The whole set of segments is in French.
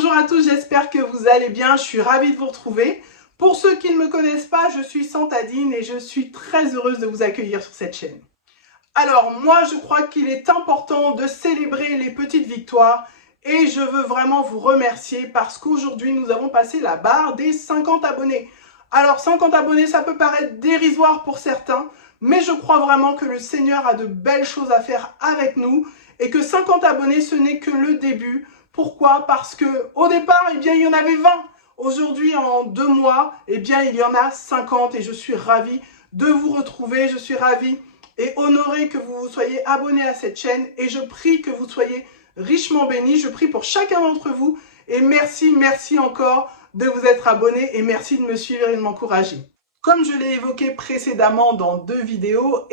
Bonjour à tous, j'espère que vous allez bien, je suis ravie de vous retrouver. Pour ceux qui ne me connaissent pas, je suis Santadine et je suis très heureuse de vous accueillir sur cette chaîne. Alors moi, je crois qu'il est important de célébrer les petites victoires et je veux vraiment vous remercier parce qu'aujourd'hui, nous avons passé la barre des 50 abonnés. Alors 50 abonnés, ça peut paraître dérisoire pour certains, mais je crois vraiment que le Seigneur a de belles choses à faire avec nous et que 50 abonnés, ce n'est que le début. Pourquoi? Parce que au départ, il y en avait 20. Aujourd'hui, en 2 mois, il y en a 50 et je suis ravie de vous retrouver. Je suis ravie et honorée que vous soyez abonnés à cette chaîne et je prie que vous soyez richement bénis. Je prie pour chacun d'entre vous et merci encore de vous être abonnés et merci de me suivre et de m'encourager. Comme je l'ai évoqué précédemment dans 2 vidéos,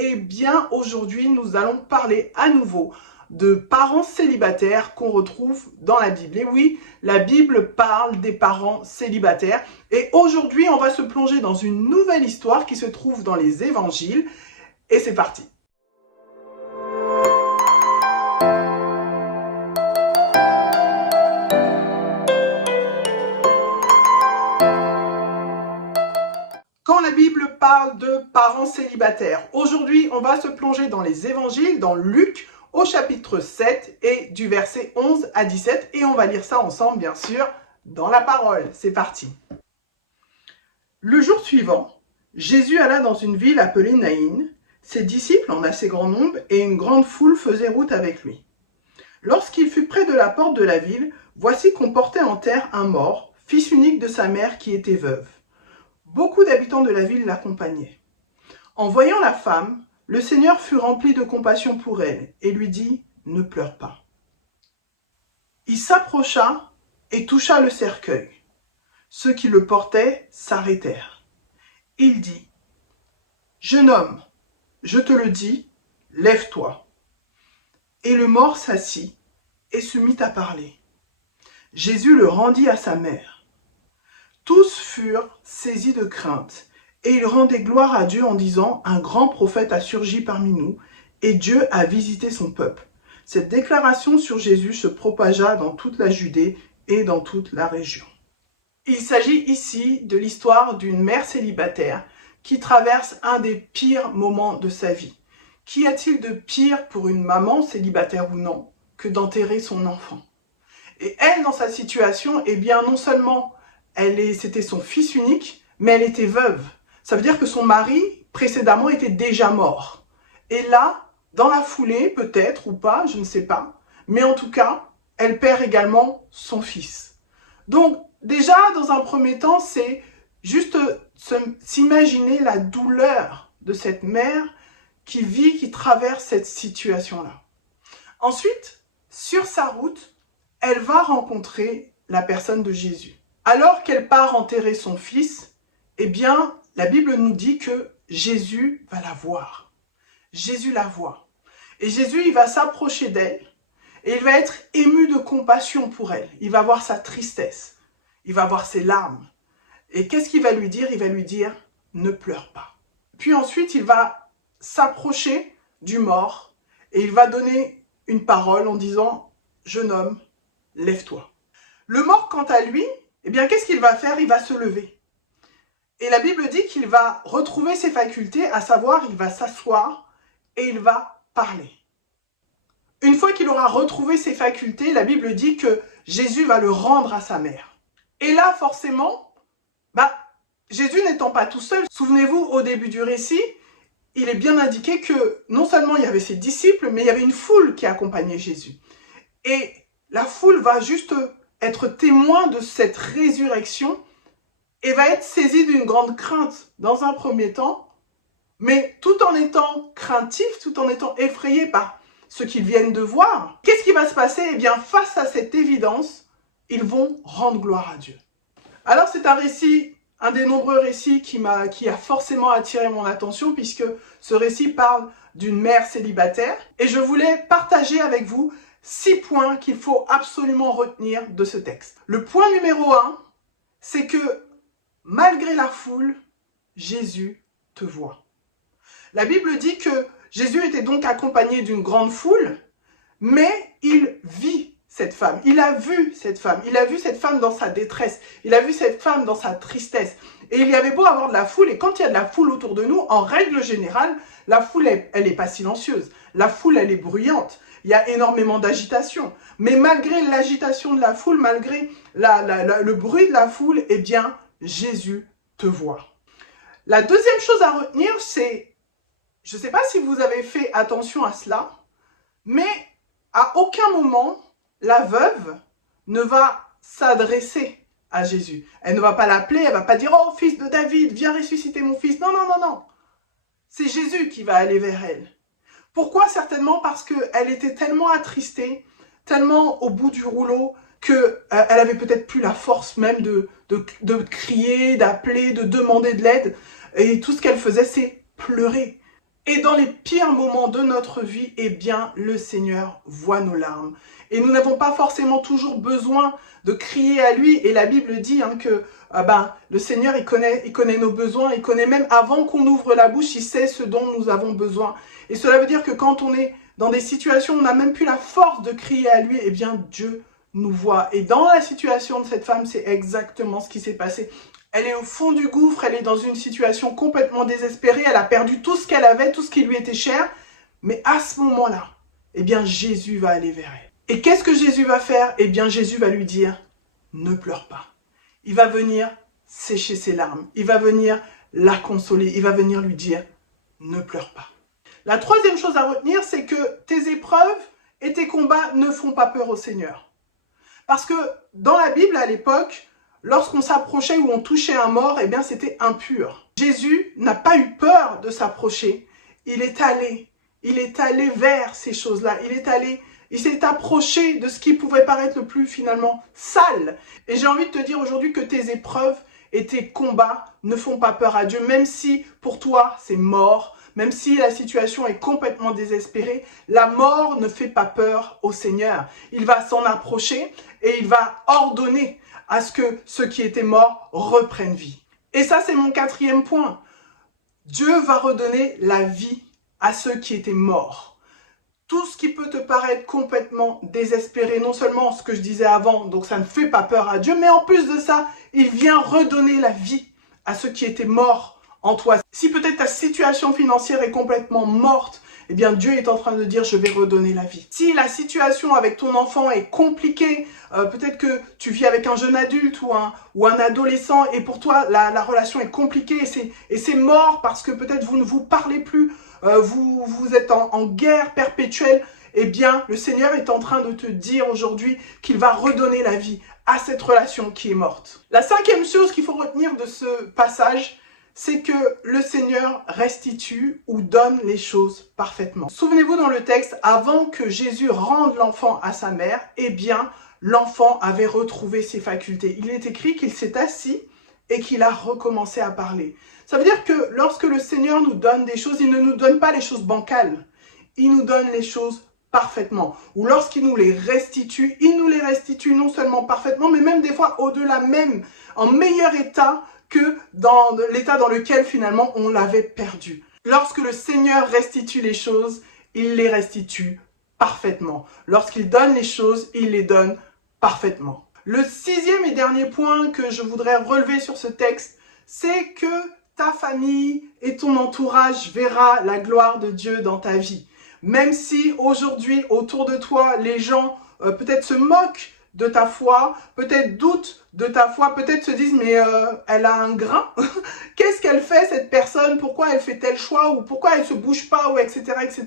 aujourd'hui, nous allons parler à nouveau de parents célibataires qu'on retrouve dans la Bible. Et oui, la Bible parle des parents célibataires. Et aujourd'hui, on va se plonger dans une nouvelle histoire qui se trouve dans les évangiles. Et c'est parti. Quand la Bible parle de parents célibataires, aujourd'hui, on va se plonger dans les évangiles, dans Luc, au chapitre 7 et du verset 11 à 17. Et on va lire ça ensemble, bien sûr, dans la parole. C'est parti. Le jour suivant, Jésus alla dans une ville appelée Naïn. Ses disciples en assez grand nombre et une grande foule faisaient route avec lui. Lorsqu'il fut près de la porte de la ville, voici qu'on portait en terre un mort, fils unique de sa mère qui était veuve. Beaucoup d'habitants de la ville l'accompagnaient. En voyant la femme, le Seigneur fut rempli de compassion pour elle et lui dit « Ne pleure pas ». Il s'approcha et toucha le cercueil. Ceux qui le portaient s'arrêtèrent. Il dit « Jeune homme, je te le dis, lève-toi. » Et le mort s'assit et se mit à parler. Jésus le rendit à sa mère. Tous furent saisis de crainte. Et ils rendaient gloire à Dieu en disant « Un grand prophète a surgi parmi nous, et Dieu a visité son peuple. » Cette déclaration sur Jésus se propagea dans toute la Judée et dans toute la région. Il s'agit ici de l'histoire d'une mère célibataire qui traverse un des pires moments de sa vie. Qu'y a-t-il de pire pour une maman, célibataire ou non, que d'enterrer son enfant? Et elle, dans sa situation, non seulement c'était son fils unique, mais elle était veuve. Ça veut dire que son mari, précédemment, était déjà mort. Et là, dans la foulée, peut-être ou pas, je ne sais pas, mais en tout cas, elle perd également son fils. Donc, déjà, dans un premier temps, c'est juste s'imaginer la douleur de cette mère qui traverse cette situation-là. Ensuite, sur sa route, elle va rencontrer la personne de Jésus. Alors qu'elle part enterrer son fils, la Bible nous dit que Jésus va la voir. Jésus la voit. Et Jésus, il va s'approcher d'elle et il va être ému de compassion pour elle. Il va voir sa tristesse. Il va voir ses larmes. Et qu'est-ce qu'il va lui dire? Il va lui dire « Ne pleure pas ». Puis ensuite, il va s'approcher du mort et il va donner une parole en disant « Jeune homme, lève-toi ». Le mort, quant à lui, qu'est-ce qu'il va faire? Il va se lever. Et la Bible dit qu'il va retrouver ses facultés, à savoir, il va s'asseoir et il va parler. Une fois qu'il aura retrouvé ses facultés, la Bible dit que Jésus va le rendre à sa mère. Et là, forcément, Jésus n'étant pas tout seul, souvenez-vous, au début du récit, il est bien indiqué que non seulement il y avait ses disciples, mais il y avait une foule qui accompagnait Jésus. Et la foule va juste être témoin de cette résurrection et va être saisie d'une grande crainte dans un premier temps, mais tout en étant craintif, tout en étant effrayé par ce qu'ils viennent de voir. Qu'est-ce qui va se passer? Face à cette évidence, ils vont rendre gloire à Dieu. Alors c'est un récit, un des nombreux récits qui a forcément attiré mon attention, puisque ce récit parle d'une mère célibataire, et je voulais partager avec vous 6 points qu'il faut absolument retenir de ce texte. Le point numéro 1, c'est que malgré la foule, Jésus te voit. La Bible dit que Jésus était donc accompagné d'une grande foule, mais il vit cette femme, il a vu cette femme, il a vu cette femme dans sa détresse, il a vu cette femme dans sa tristesse. Et il y avait beau avoir de la foule, et quand il y a de la foule autour de nous, en règle générale, la foule, elle n'est pas silencieuse. La foule, elle est bruyante. Il y a énormément d'agitation. Mais malgré l'agitation de la foule, malgré le bruit de la foule, eh bien, Jésus te voit. La deuxième chose à retenir, c'est, je ne sais pas si vous avez fait attention à cela, mais à aucun moment, la veuve ne va s'adresser à Jésus. Elle ne va pas l'appeler, elle ne va pas dire « Oh, fils de David, viens ressusciter mon fils ». Non, non, non, non. C'est Jésus qui va aller vers elle. Pourquoi? Certainement parce qu'elle était tellement attristée, tellement au bout du rouleau, qu'elle avait peut-être plus la force même de crier, d'appeler, de demander de l'aide. Et tout ce qu'elle faisait, c'est pleurer. Et dans les pires moments de notre vie, eh bien, le Seigneur voit nos larmes. Et nous n'avons pas forcément toujours besoin de crier à lui. Et la Bible dit que le Seigneur, il connaît nos besoins. Il connaît même avant qu'on ouvre la bouche, il sait ce dont nous avons besoin. Et cela veut dire que quand on est dans des situations où on n'a même plus la force de crier à lui, eh bien, Dieu nous voit. Et dans la situation de cette femme, c'est exactement ce qui s'est passé. Elle est au fond du gouffre, elle est dans une situation complètement désespérée, elle a perdu tout ce qu'elle avait, tout ce qui lui était cher. Mais à ce moment-là, eh bien, Jésus va aller vers elle. Et qu'est-ce que Jésus va faire? Eh bien, Jésus va lui dire, ne pleure pas. Il va venir sécher ses larmes, il va venir la consoler, il va venir lui dire, ne pleure pas. La troisième chose à retenir, c'est que tes épreuves et tes combats ne font pas peur au Seigneur. Parce que dans la Bible, à l'époque, lorsqu'on s'approchait ou on touchait un mort, eh bien c'était impur. Jésus n'a pas eu peur de s'approcher. Il est allé vers ces choses-là. Il s'est approché de ce qui pouvait paraître le plus finalement sale. Et j'ai envie de te dire aujourd'hui que tes épreuves et tes combats ne font pas peur à Dieu, même si pour toi c'est mort, même si la situation est complètement désespérée, la mort ne fait pas peur au Seigneur. Il va s'en approcher et il va ordonner à ce que ceux qui étaient morts reprennent vie. Et ça, c'est mon quatrième point. Dieu va redonner la vie à ceux qui étaient morts. Tout ce qui peut te paraître complètement désespéré, non seulement ce que je disais avant, donc ça ne fait pas peur à Dieu, mais en plus de ça, il vient redonner la vie à ceux qui étaient morts en toi. Si peut-être ta situation financière est complètement morte, eh bien Dieu est en train de dire je vais redonner la vie. Si la situation avec ton enfant est compliquée, peut-être que tu vis avec un jeune adulte ou un adolescent et pour toi la relation est compliquée et c'est mort parce que peut-être vous ne vous parlez plus, vous êtes en guerre perpétuelle, eh bien le Seigneur est en train de te dire aujourd'hui qu'il va redonner la vie à cette relation qui est morte. La cinquième chose qu'il faut retenir de ce passage, c'est que le Seigneur restitue ou donne les choses parfaitement. Souvenez-vous dans le texte, avant que Jésus rende l'enfant à sa mère, eh bien, l'enfant avait retrouvé ses facultés. Il est écrit qu'il s'est assis et qu'il a recommencé à parler. Ça veut dire que lorsque le Seigneur nous donne des choses, il ne nous donne pas les choses bancales. Il nous donne les choses parfaitement. Ou lorsqu'il nous les restitue, il nous les restitue non seulement parfaitement, mais même des fois au-delà même, en meilleur état que dans l'état dans lequel finalement on l'avait perdu. Lorsque le Seigneur restitue les choses, il les restitue parfaitement. Lorsqu'il donne les choses, il les donne parfaitement. Le sixième et dernier point que je voudrais relever sur ce texte, c'est que ta famille et ton entourage verra la gloire de Dieu dans ta vie. Même si aujourd'hui, autour de toi, les gens peut-être se moquent de ta foi, peut-être doutent de ta foi, peut-être se disent mais elle a un grain, qu'est-ce qu'elle fait cette personne, pourquoi elle fait tel choix ou pourquoi elle se bouge pas ou etc. etc.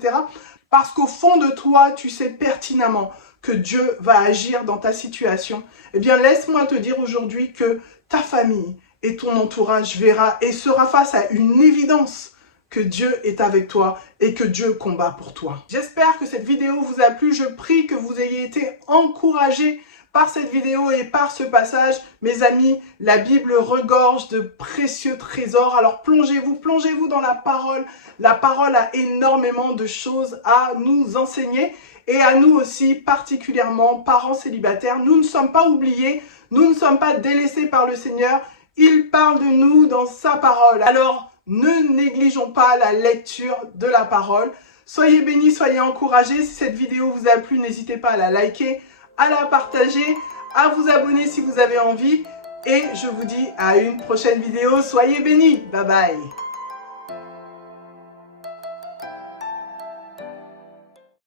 Parce qu'au fond de toi, tu sais pertinemment que Dieu va agir dans ta situation. Eh bien laisse-moi te dire aujourd'hui que ta famille et ton entourage verra et sera face à une évidence que Dieu est avec toi et que Dieu combat pour toi. J'espère que cette vidéo vous a plu, je prie que vous ayez été encouragés par cette vidéo et par ce passage. Mes amis, la Bible regorge de précieux trésors. Alors plongez-vous dans la parole. La parole a énormément de choses à nous enseigner et à nous aussi, particulièrement parents célibataires. Nous ne sommes pas oubliés, nous ne sommes pas délaissés par le Seigneur. Il parle de nous dans sa parole. Alors, ne négligeons pas la lecture de la parole. Soyez bénis, soyez encouragés. Si cette vidéo vous a plu, n'hésitez pas à la liker, à la partager, à vous abonner si vous avez envie. Et je vous dis à une prochaine vidéo. Soyez bénis. Bye bye.